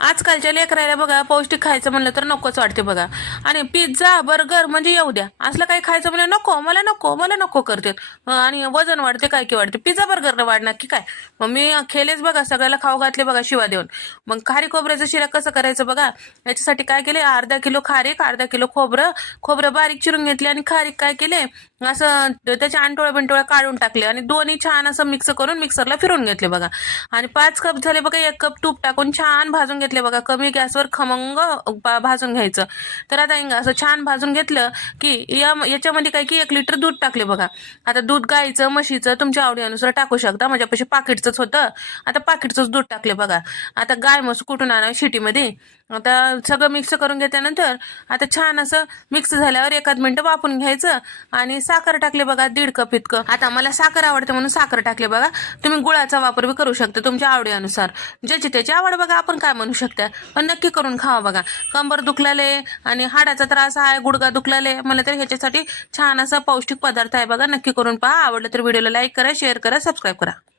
आजकालच्या लेकरायला बघा पौष्टिक खायचं म्हणलं तर नकोच वाटते बघा. आणि पिझ्झा बर्गर म्हणजे येऊ द्या, असलं काही खायचं म्हणलं नको करते. आणि वजन वाढते काय की वाढते, पिझ्झा बर्गर वाढणार की काय. मग मी खेळलेच बघा, सगळ्याला खाऊ घातले बघा शिवा देऊन. मग खारी खोबऱ्याचं शिरा कसं करायचं बघा. याच्यासाठी काय केले, अर्धा किलो खारीक, अर्धा किलो खोबरं बारीक चिरून घेतले आणि खारीक काय केले असं त्याच्या अंटोळ्या बिंटोळ्या काढून टाकले आणि दोन्ही छान असं मिक्स करून मिक्सरला फिरून घेतले बघा. आणि 5 कप झाले बघा, 1 कप तूप टाकून छान भाजून घेतले बघा. कमी गॅसवर खमंग भाजून घ्यायचं. तर आता असं छान भाजून घेतलं की याच्यामध्ये काय की 1 लिटर दूध टाकले बघा. आता दूध गाईचं म्हशीचं तुमच्या आवडीनुसार टाकू शकता. माझ्यापाशी पाकिटचंच होतं, आता पाकिटचंच दूध टाकले बघा. आता गाय म्हस कुठून आणा शिटीमध्ये. आता सगळं मिक्स करून घेतल्यानंतर आता छान असं मिक्स झाल्यावर 1 मिनिट वाफून घ्यायचं. आणि साखर टाकले बघा 1.5 कप इतकं. आता मला साखर आवडते म्हणून साखर टाकले बघा. तुम्ही गुळाचा वापर बी करू शकता तुमच्या आवडीनुसार, ज्याची त्याची आवड बघा, आपण काय म्हणू शकता. पण नक्की करून खावा बघा. कंबर दुखलाले आणि हाडाचा त्रास आहे, गुडगा दुखलाले मला तर ह्याच्यासाठी छान असा पौष्टिक पदार्थ आहे बघा. नक्की करून पहा. आवडलं तर व्हिडिओला लाईक करा, शेअर करा, सबस्क्राईब करा.